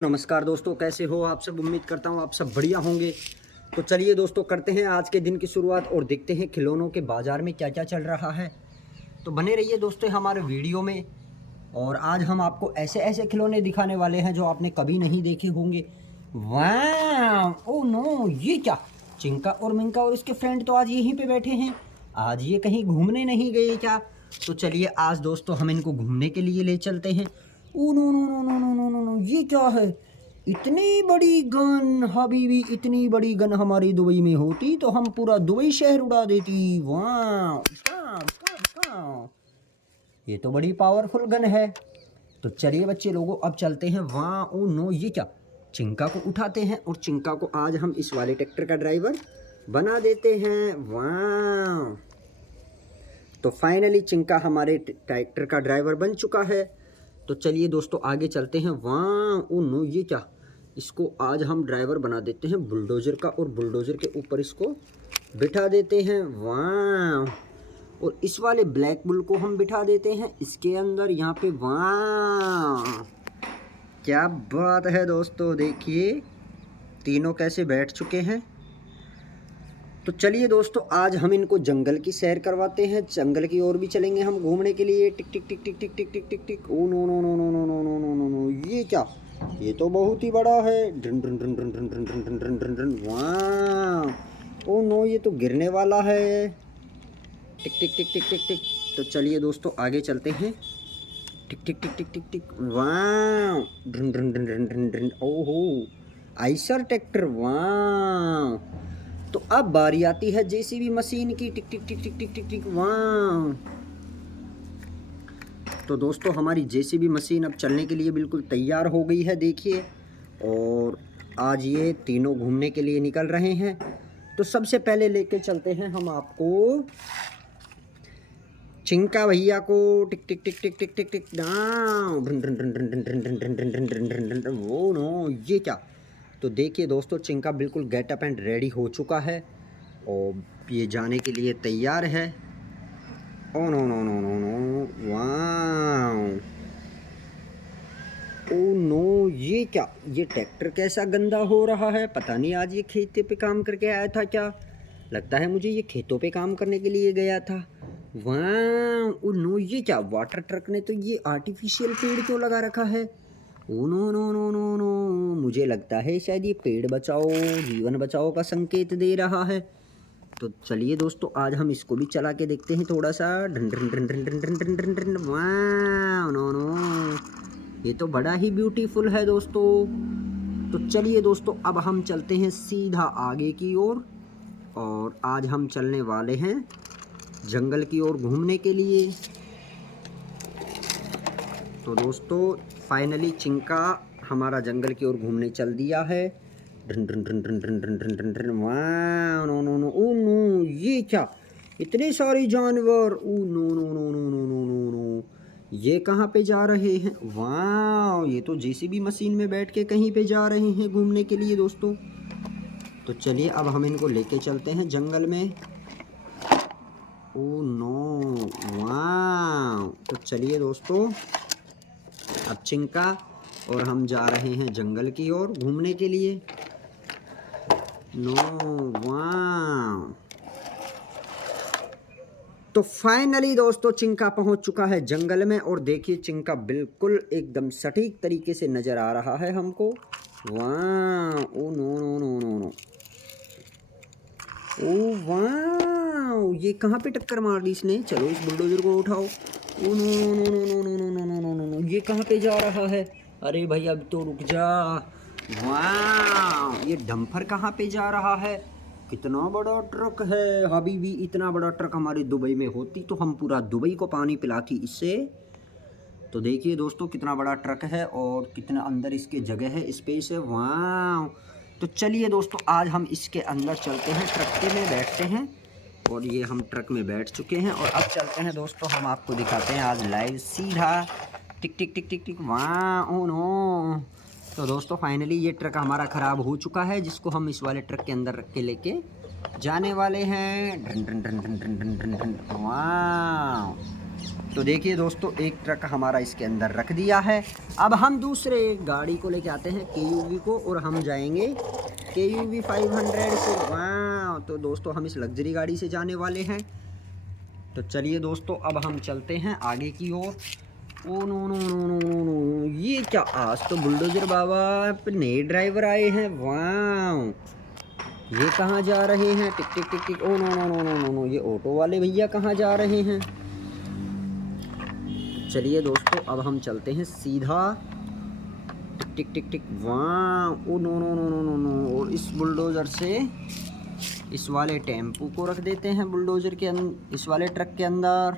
नमस्कार दोस्तों, कैसे हो आप सब। उम्मीद करता हूँ आप सब बढ़िया होंगे। तो चलिए दोस्तों, करते हैं आज के दिन की शुरुआत और देखते हैं खिलौनों के बाज़ार में क्या क्या चल रहा है। तो बने रहिए दोस्तों हमारे वीडियो में। और आज हम आपको ऐसे ऐसे खिलौने दिखाने वाले हैं जो आपने कभी नहीं देखे होंगे। वाह, ओ नो, ये क्या! चिंका और मिंका और उसके फ्रेंड तो आज यहीं पे बैठे हैं। आज ये कहीं घूमने नहीं गए क्या? तो चलिए आज दोस्तों हम इनको घूमने के लिए ले चलते हैं। Oh no no no no no no no no, ये क्या है? इतनी बड़ी गन हबीबी, इतनी बड़ी गन हमारी दुबई में होती तो हम पूरा दुबई शहर उड़ा देती। वाह, ये तो बड़ी पावरफुल गन है। तो चलिए बच्चे लोगों, अब चलते हैं। वाह, ओ नो, ये क्या! चिंका को उठाते हैं और चिंका को आज हम इस वाले ट्रैक्टर का ड्राइवर बना देते हैं। वाह, तो फाइनली चिंका हमारे ट्रैक्टर का ड्राइवर बन चुका है। तो चलिए दोस्तों आगे चलते हैं। वाह, ओ नो, ये क्या! इसको आज हम ड्राइवर बना देते हैं बुलडोज़र का और बुलडोज़र के ऊपर इसको बिठा देते हैं। वाह, और इस वाले ब्लैक बुल को हम बिठा देते हैं इसके अंदर, यहाँ पे। वाह, क्या बात है दोस्तों, देखिए तीनों कैसे बैठ चुके हैं। तो चलिए दोस्तों आज हम इनको जंगल की सैर करवाते हैं। जंगल की ओर भी चलेंगे हम घूमने के लिए। Tick tick tick tick tick tick tick tick tick. Oh no no no no no no no no no no, ये क्या! ये तो बहुत ही बड़ा है। ड्रन ड्रन ड्रन ड्रन ड्रन ड्रन ड्रन ड्रन ड्रन ड्रन ड्रन। वाह, ओ नो, ये तो गिरने वाला है। टिक टिक टिक टिक टिक टिक। तो चलिए दोस्तों आगे चलते हैं। Tick tick tick tick tick tick. वाह, ड्रन ड्रन ड्रन ड्रन ड्रन ड्रन। ओहो, आइसर ट्रैक्टर। वाह, तो अब बारी आती है जेसीबी मशीन की। टिक tick tick tick tick tick tick. वाह, तो दोस्तों हमारी जेसीबी मशीन अब चलने के लिए बिल्कुल तैयार हो गई है, देखिए। और आज ये तीनों घूमने के लिए निकल रहे हैं। तो सबसे पहले लेके चलते हैं हम आपको चिंका भैया को। टिक tick tick tick tick tick टिक। वो नो, ये क्या! तो देखिए दोस्तों चिंका बिल्कुल गेटअप एंड रेडी हो चुका है और ये जाने के लिए तैयार है। Oh no no no no no, वाह, ओ नो, ये क्या! ये ट्रैक्टर कैसा गंदा हो रहा है, पता नहीं आज ये खेत पे काम करके आया था क्या। लगता है मुझे ये खेतों पे काम करने के लिए गया था। वाह, ओ नो, ये क्या! वाटर ट्रक ने तो ये आर्टिफिशियल पेड़ क्यों लगा रखा है? Oh no no no no no, मुझे लगता है शायद ये पेड़ बचाओ जीवन बचाओ का संकेत दे रहा है। तो चलिए दोस्तों आज हम इसको भी चला के देखते हैं थोड़ा सा। ढन ढन ढन ढन ढन ढन ढन ढन ढन। वाह, नो नो, ये तो बड़ा ही ब्यूटीफुल है दोस्तों। तो चलिए दोस्तों अब हम चलते हैं सीधा आगे की ओर। और आज हम चलने वाले हैं जंगल की ओर घूमने के लिए। तो दोस्तों फाइनली चिंका हमारा जंगल की ओर घूमने चल दिया है। ड्रन ड्रन ड्रन ड्रन ड्रन ड्रन ड्रन ड्रन ड्रन। वाह, no no no, oh no, ये क्या! इतने सारे जानवर। Oh no no no no no no no no, ये कहाँ पे जा रहे हैं? वाह, ये तो जेसीबी मशीन में बैठ के कहीं पे जा रहे हैं घूमने के लिए दोस्तों। तो चलिए अब हम इनको लेके चलते हैं जंगल में। ओ नो, वाह, तो चलिए दोस्तों अब चिंका और हम जा रहे हैं जंगल की ओर घूमने के लिए। नो, वाह, तो फाइनली दोस्तों चिंका पहुंच चुका है जंगल में। और देखिए चिंका बिल्कुल एकदम सटीक तरीके से नज़र आ रहा है हमको। वाह, oh no no no no no, ओ वाह, ये कहाँ पे टक्कर मार दी इसने। चलो इस बुलडोजर को उठाओ। Oh no no no no no no no no no no no, ये कहाँ पे जा रहा है? अरे भाई अब तो रुक जा। वाह, ये डंपर कहाँ पे जा रहा है? कितना बड़ा ट्रक है हबीबी, इतना बड़ा ट्रक हमारे दुबई में होती तो हम पूरा दुबई को पानी पिलाती इससे। तो देखिए दोस्तों कितना बड़ा ट्रक है और कितना अंदर इसके जगह है, स्पेस है। वाह, तो चलिए दोस्तों आज हम इसके अंदर चलते हैं, ट्रक के में बैठते हैं। और ये हम ट्रक में बैठ चुके हैं और अब चलते हैं दोस्तों, हम आपको दिखाते हैं आज लाइव सीधा। टिक टिक टिक टिक टिक। वाह, ओ नो, तो दोस्तों फाइनली ये ट्रक हमारा ख़राब हो चुका है जिसको हम इस वाले ट्रक के अंदर रख के लेके जाने वाले हैं। ढन ढन ढन ढन ढन ढन ढन ढन। वाह, तो देखिए दोस्तों, एक ट्रक हमारा इसके अंदर रख दिया है। अब हम दूसरे गाड़ी को लेके आते हैं KUV को, और हम जाएंगे KUV 500 से। वाह, तो दोस्तों हम इस लग्जरी गाड़ी से जाने वाले हैं। तो चलिए दोस्तों, अब हम चलते हैं आगे की ओर। Oh no no no no no no, ये क्या, आज तो बुलडोजर बाबा नए ड्राइवर आए हैं। वाह, ये कहाँ जा रहे हैं? Tick tick tick tick. Oh no no no no no no, ये ऑटो वाले भैया कहाँ जा रहे हैं? चलिए दोस्तों, अब हम चलते हैं सीधा। टिक टिक टिक टिक। वाह, oh no no no no no no, और इस बुलडोज़र से इस वाले टेम्पू को रख देते हैं बुलडोज़र के अंदर, इस वाले ट्रक के अंदर।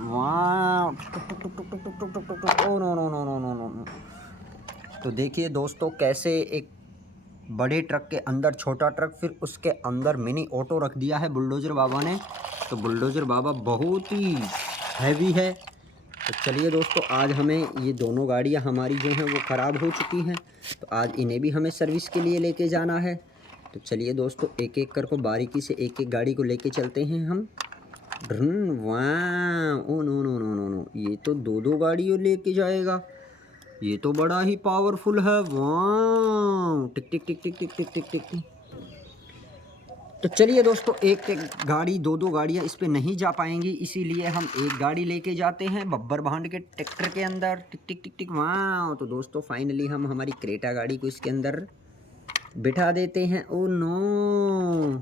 वाह, oh no no no no no no. तो देखिए दोस्तों, कैसे एक बड़े ट्रक के अंदर छोटा ट्रक, फिर उसके अंदर मिनी ऑटो रख दिया है बुलडोज़र बाबा ने। तो बुलडोज़र बाबा बहुत ही हैवी है। तो चलिए दोस्तों, आज हमें ये दोनों गाड़ियाँ हमारी जो हैं वो ख़राब हो चुकी हैं, तो आज इन्हें भी हमें सर्विस के लिए लेके जाना है। तो चलिए दोस्तों, एक एक कर को बारीकी से एक एक गाड़ी को लेके चलते हैं हम। वाह, oh no no no no no, ये तो दो दो गाड़ियों लेके जाएगा, ये तो बड़ा ही पावरफुल है। वाह, टिक tick tick tick tick tick tick tick टिक। तो चलिए दोस्तों, एक एक गाड़ी, दो दो गाड़ियाँ इस पे नहीं जा पाएंगी, इसीलिए हम एक गाड़ी लेके जाते हैं बब्बर भांड के ट्रैक्टर के अंदर। टिक टिक टिक टिक। वाह, तो दोस्तों फाइनली हम हमारी क्रेटा गाड़ी को इसके अंदर बिठा देते हैं। ओ नो,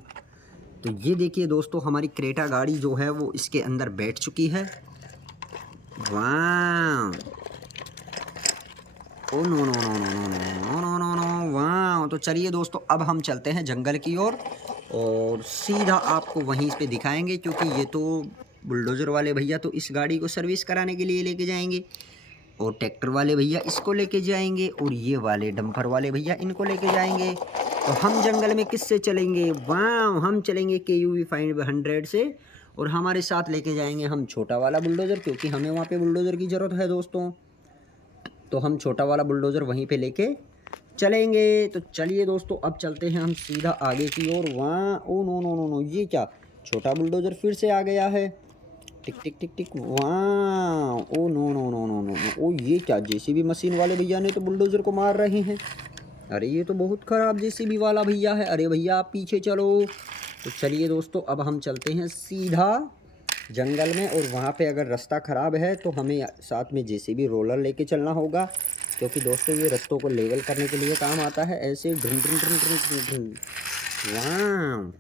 तो ये देखिए दोस्तों, हमारी क्रेटा गाड़ी जो है वो इसके अंदर बैठ चुकी है। वाह, oh no no no no no no no no no. वाह, तो चलिए दोस्तों, अब हम चलते हैं जंगल की ओर, और सीधा आपको वहीं पे दिखाएंगे, क्योंकि ये तो बुलडोज़र वाले भैया तो इस गाड़ी को सर्विस कराने के लिए लेके जाएंगे, और ट्रैक्टर वाले भैया इसको लेके जाएंगे, और ये वाले डंपर वाले भैया इनको लेके जाएंगे। तो हम जंगल में किससे चलेंगे? वाह, हम चलेंगे KUV 500 से, और हमारे साथ लेके जाएंगे हम छोटा वाला बुलडोज़र, क्योंकि हमें वहाँ पे बुलडोज़र की ज़रूरत है दोस्तों। तो हम छोटा वाला बुलडोज़र वहीं पे लेके चलेंगे। तो चलिए दोस्तों, अब चलते हैं हम सीधा आगे की ओर। वहाँ, oh no no no no, ये क्या, छोटा बुलडोज़र फिर से आ गया है। टिक टिक टिक टिक। वहाँ, oh no no no no no, ओ ये क्या, JCB मशीन वाले भैया ने तो बुलडोज़र को मार रहे हैं। अरे ये तो बहुत ख़राब JCB वाला भैया है। अरे भैया आप पीछे चलो। तो चलिए दोस्तों, अब हम चलते हैं सीधा जंगल में, और वहाँ पे अगर रास्ता ख़राब है तो हमें साथ में JCB रोलर लेके चलना होगा, क्योंकि दोस्तों ये रास्तों को लेवल करने के लिए काम आता है, ऐसे ढूंढ ढूंढ ढूंढ ढूंढ ढूंढ। वाह,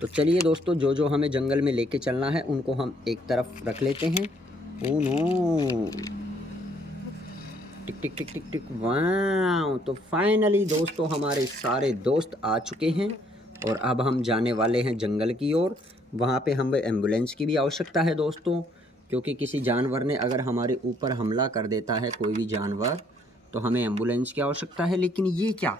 तो चलिए दोस्तों, जो जो हमें जंगल में लेके चलना है उनको हम एक तरफ रख लेते हैं। ओ नो, टिक टिक टिक टिक टिक। वाह, तो फाइनली दोस्तों हमारे सारे दोस्त आ चुके हैं, और अब हम जाने वाले हैं जंगल की ओर। वहाँ पे हमें एम्बुलेंस की भी आवश्यकता है दोस्तों, क्योंकि किसी जानवर ने अगर हमारे ऊपर हमला कर देता है, कोई भी जानवर, तो हमें एम्बुलेंस की आवश्यकता है। लेकिन ये क्या,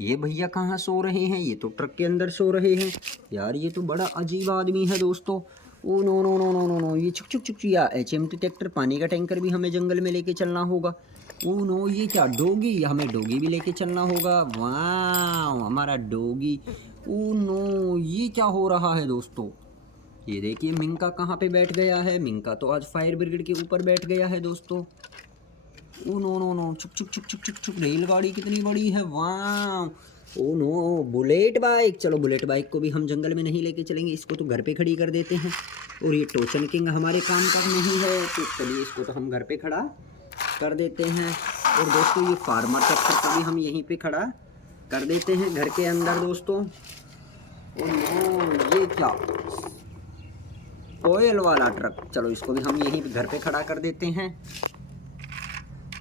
ये भैया कहाँ सो रहे हैं? ये तो ट्रक के अंदर सो रहे हैं यार, ये तो बड़ा अजीब आदमी है दोस्तों। Oh no no no no no no, ये छुक छुक छुक या HMT ट्रैक्टर, पानी का टैंकर भी हमें जंगल में लेके चलना होगा। ओ नो, ये क्या, डोगी, हमें डोगी भी लेके चलना होगा। वाह, हमारा डोगी। ओ नो, ये क्या हो रहा है दोस्तों? ये देखिए मिंका कहाँ पे बैठ गया है। मिंका तो आज फायर ब्रिगेड के ऊपर बैठ गया है दोस्तों। ओ नो नो नो, छुक छुक छुक छुक छुक छुक, रेलगाड़ी कितनी बड़ी है। वाह, ओ नो, बुलेट बाइक। चलो बुलेट बाइक को भी हम जंगल में नहीं लेके चलेंगे, इसको तो घर पे खड़ी कर देते हैं। और ये टोचन किंग हमारे काम का नहीं है, तो चलिए इसको तो हम घर पे खड़ा कर देते हैं। और दोस्तों ये फार्मर ट्रैक्टर को भी हम यहीं पे खड़ा कर देते हैं घर के अंदर दोस्तों। ओ नो, ये क्या, ऑयल वाला ट्रक, चलो इसको भी हम यहीं घर पे खड़ा कर देते हैं।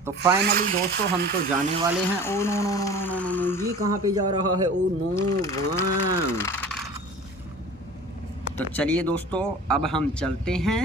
तो फाइनली दोस्तों हम तो जाने वाले हैं। Oh no no no no no no no, ये कहाँ पे जा रहा है? ओ नो, वाह। तो चलिए दोस्तों, अब हम चलते हैं